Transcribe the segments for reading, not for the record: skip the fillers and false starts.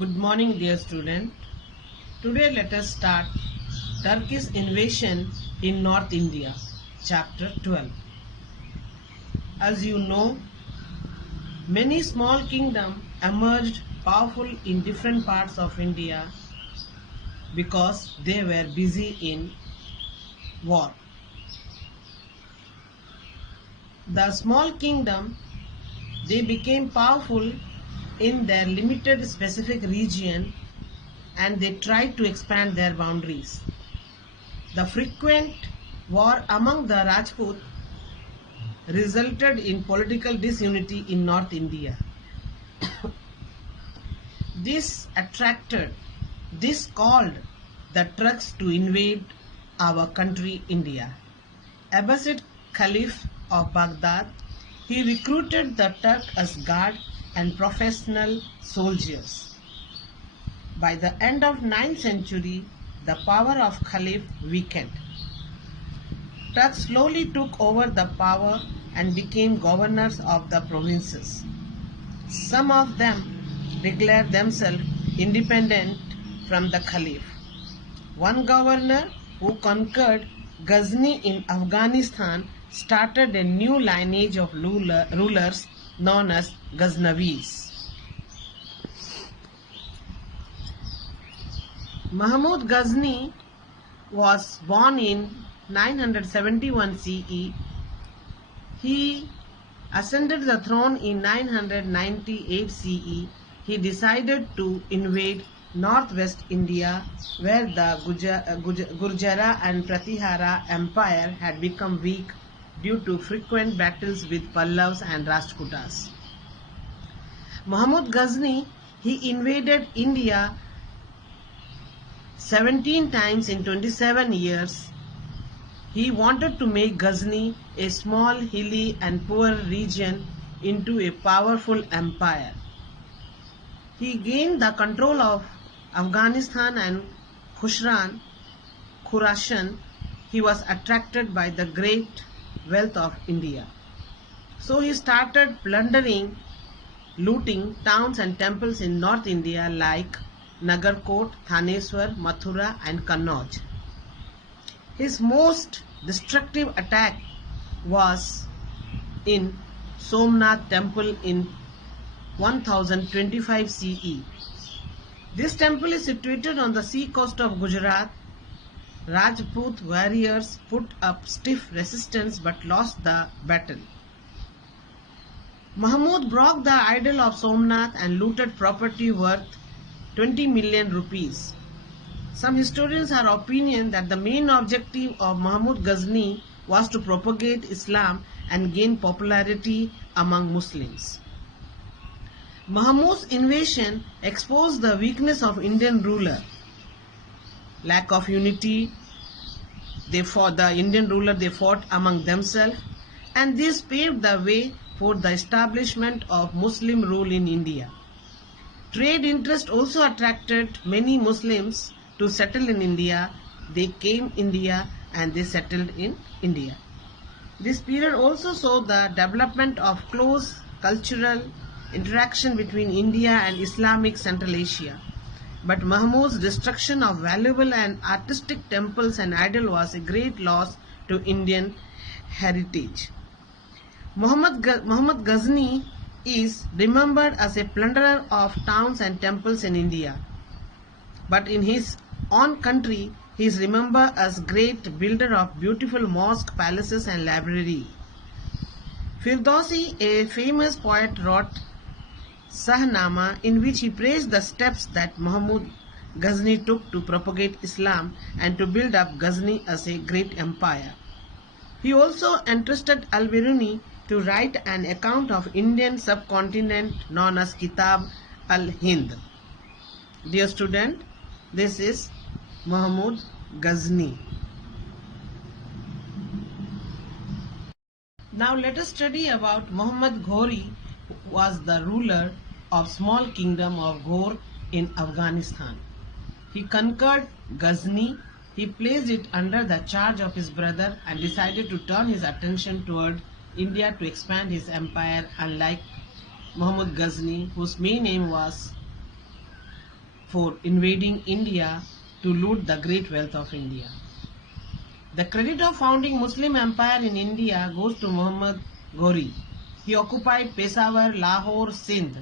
Good morning, dear student. Today let us start Turkish invasion in North India, chapter 12. As you know, many small kingdoms emerged powerful in different parts of India because they were busy in war. The small kingdom, they became powerful in their limited specific region and they tried to expand their boundaries. The frequent war among the Rajput resulted in political disunity in North India. This called the Turks to invade our country India. Abbasid Caliph of Baghdad, he recruited the Turk as guard and professional soldiers. By the end of 9th century, the power of Caliph weakened. Turks slowly took over the power and became governors of the provinces. Some of them declared themselves independent from the Caliph. One governor who conquered Ghazni in Afghanistan started a new lineage of rulers known as Ghaznavis. Mahmud Ghazni was born in 971 CE. He ascended the throne in 998 CE. He decided to invade northwest India, where the Gurjara and Pratihara Empire had become weak due to frequent battles with Pallavas and Rashtrakutas. Mahmud Ghazni, he invaded India 17 times in 27 years. He wanted to make Ghazni, a small, hilly and poor region, into a powerful empire. He gained the control of Afghanistan and Khurasan. He was attracted by the great wealth of India. So he started plundering, looting towns and temples in North India like Nagarkot, Thaneswar, Mathura and Kannauj. His most destructive attack was in Somnath temple in 1025 CE. This temple is situated on the sea coast of Gujarat. Rajput warriors put up stiff resistance but lost the battle. Mahmud broke the idol of Somnath and looted property worth 20 million rupees. Some historians are of opinion that the main objective of Mahmud Ghazni was to propagate Islam and gain popularity among Muslims. Mahmud's invasion exposed the weakness of Indian ruler. Lack of unity, they fought among themselves, and this paved the way for the establishment of Muslim rule in India. Trade interest also attracted many Muslims to settle in India. They came India and they settled in India. This period also saw the development of close cultural interaction between India and Islamic Central Asia. But Mahmud's destruction of valuable and artistic temples and idols was a great loss to Indian heritage. Muhammad Ghazni is remembered as a plunderer of towns and temples in India. But in his own country, he is remembered as great builder of beautiful mosques, palaces and library. Firdausi, a famous poet, wrote Shahnama, in which he praised the steps that Mahmud Ghazni took to propagate Islam and to build up Ghazni as a great empire. He also entrusted Al-Biruni to write an account of Indian subcontinent known as Kitab al-Hind. Dear student, this is Mahmud Ghazni. Now let us study about Muhammad Ghori, who was the ruler of small kingdom of Ghor in Afghanistan. He conquered Ghazni. He placed it under the charge of his brother and decided to turn his attention toward India to expand his empire, unlike Muhammad Ghazni, whose main aim was for invading India to loot the great wealth of India. The credit of founding Muslim empire in India goes to Muhammad Ghori. He occupied Peshawar, Lahore, Sindh.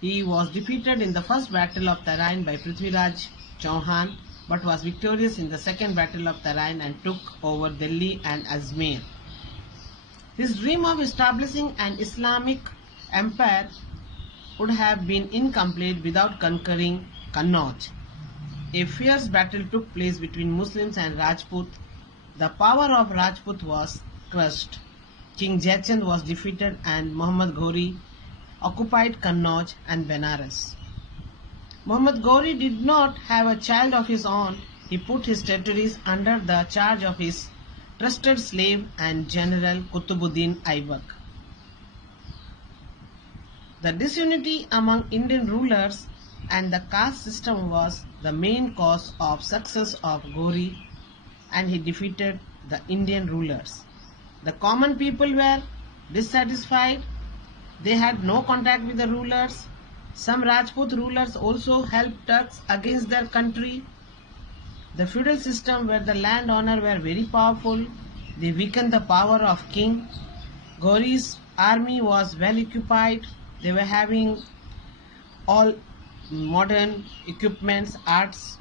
He was defeated in the first battle of Tarain by Prithviraj Chauhan, but was victorious in the second battle of Tarain and took over Delhi and Ajmer. His dream of establishing an Islamic empire would have been incomplete without conquering Kannauj. A fierce battle took place between Muslims and Rajput. The power of Rajput was crushed. King Jaichand was defeated and Muhammad Ghori occupied Kannauj and Benares. Muhammad Ghori did not have a child of his own. He put his territories under the charge of his trusted slave and general Qutbuddin Aibak. The disunity among Indian rulers and the caste system was the main cause of success of Ghori, and he defeated the Indian rulers. The common people were dissatisfied. They had no contact with the rulers. Some Rajput rulers also helped Turks against their country. The feudal system where the landowner were very powerful. They weakened the power of king. Ghori's army was well equipped. They were having all modern equipments, arts,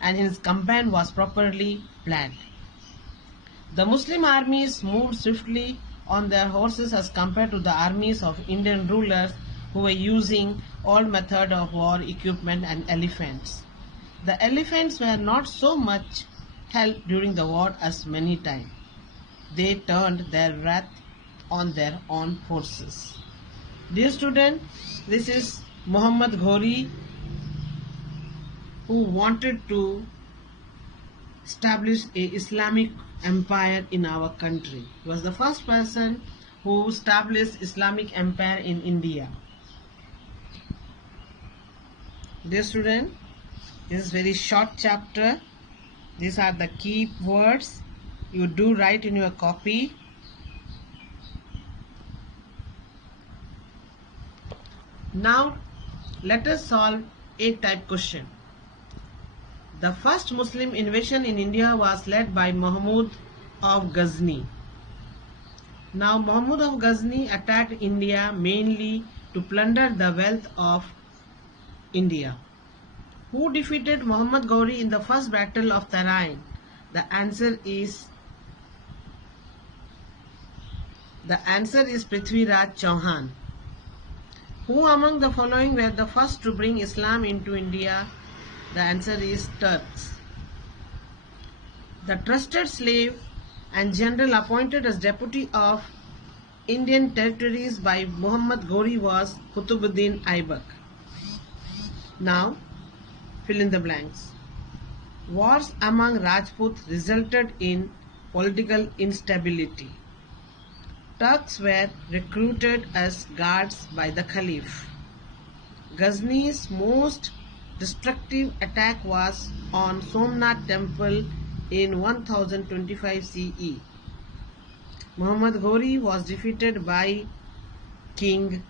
and his campaign was properly planned. The Muslim armies moved swiftly on their horses as compared to the armies of Indian rulers who were using old method of war equipment and elephants. The elephants were not so much help during the war as many times. They turned their wrath on their own forces. Dear student, this is Muhammad Ghori, who wanted to establish a Islamic empire in our country. He was the first person who established Islamic empire in India. Dear student, this is very short chapter. These are the key words. You do write in your copy. Now let us solve a type question. The first Muslim invasion in India was led by Mahmud of Ghazni. Now Mahmud of Ghazni attacked India mainly to plunder the wealth of India. Who defeated Muhammad Ghori in the first battle of Tarain? The answer is Prithviraj Chauhan. Who among the following were the first to bring Islam into India? The answer is Turks. The trusted slave and general appointed as deputy of Indian territories by Muhammad Ghori was Qutbuddin Aibak. Now, fill in the blanks. Wars among Rajput resulted in political instability. Turks were recruited as guards by the Caliph. Ghazni's most destructive attack was on Somnath temple in 1025 CE. Muhammad Ghori was defeated by King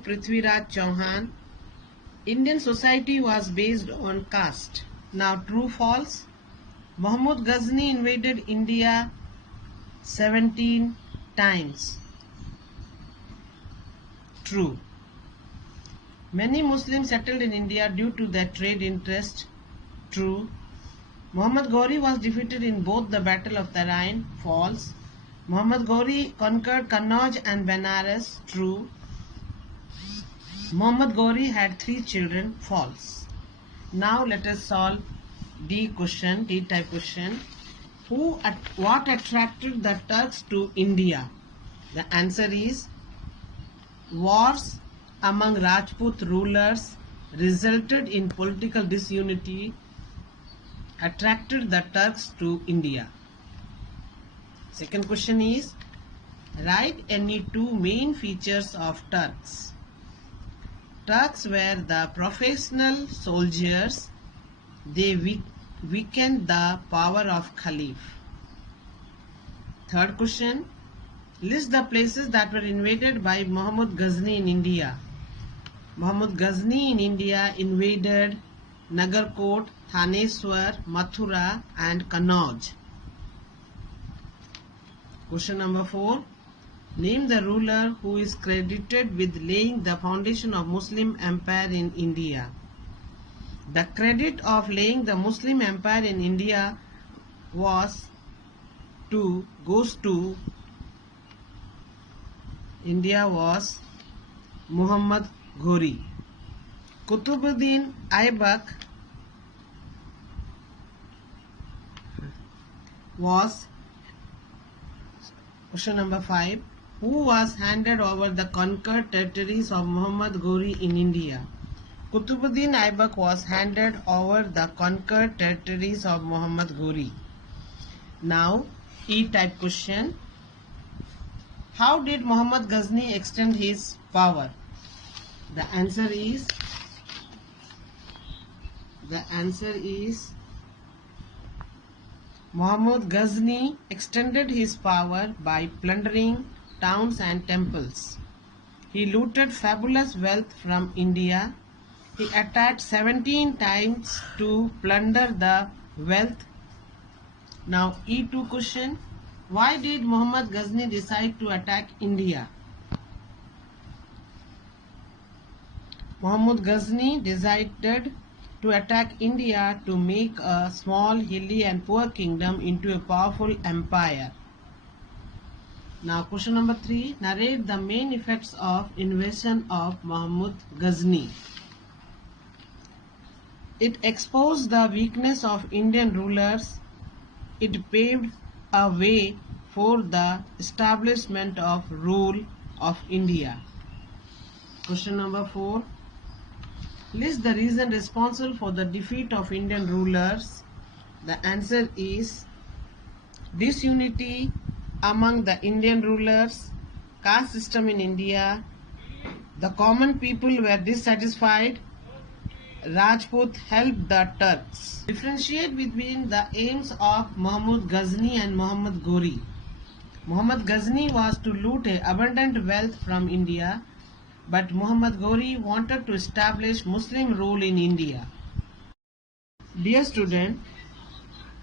Prithviraj Chauhan. Indian society was based on caste. Now true false. Muhammad Ghazni invaded India 17 times. True. Many Muslims settled in India due to their trade interest. True. Muhammad Ghori was defeated in both the Battle of Tarain. False. Muhammad Ghori conquered Kannauj and Benares. True. Muhammad Ghori had 3 children. False. Now let us solve D type question. What attracted the Turks to India? The answer is wars among Rajput rulers resulted in political disunity, attracted the Turks to India. Second question is, write any 2 main features of Turks. Turks were the professional soldiers. They weakened the power of Caliph. Third question, list the places that were invaded by Muhammad Ghazni in India. Muhammad Ghazni in India invaded Nagarkot, Thaneswar, Mathura and Kannauj. Question number 4. Name the ruler who is credited with laying the foundation of Muslim empire in India. The credit of laying the Muslim empire in India goes to Muhammad Ghori. Qutbuddin Aibak was, question number 5, who was handed over the conquered territories of Muhammad Ghori in India. Qutbuddin Aibak was handed over the conquered territories of Muhammad Ghori. Now, E-type question. How did Muhammad Ghazni extend his power? The answer is Muhammad Ghazni extended his power by plundering towns and temples. He looted fabulous wealth from India. He attacked 17 times to plunder the wealth. Now E2 question. Why did Muhammad Ghazni decide to attack India? Muhammad Ghazni decided to attack India to make a small, hilly and poor kingdom into a powerful empire. Now question number 3. Narrate the main effects of invasion of Muhammad Ghazni. It exposed the weakness of Indian rulers. It paved a way for the establishment of rule of India. Question number 4. List the reason responsible for the defeat of Indian rulers. The answer is disunity among the Indian rulers, caste system in India, the common people were dissatisfied, Rajput helped the Turks. Differentiate between the aims of Muhammad Ghazni and Muhammad Ghori. Muhammad Ghazni was to loot abundant wealth from India, but Muhammad Ghori wanted to establish Muslim rule in India. Dear student,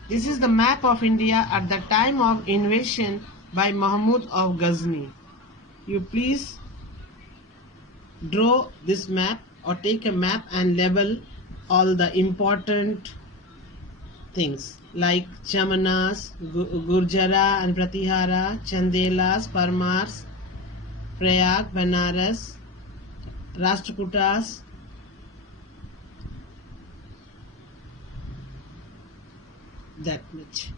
this is the map of India at the time of invasion by Mahmud of Ghazni. You please draw this map or take a map and label all the important things like Chamanas, Gurjara and Pratihara, Chandelas, Parmars, Prayag, Banaras, Rashtrakutas, that much.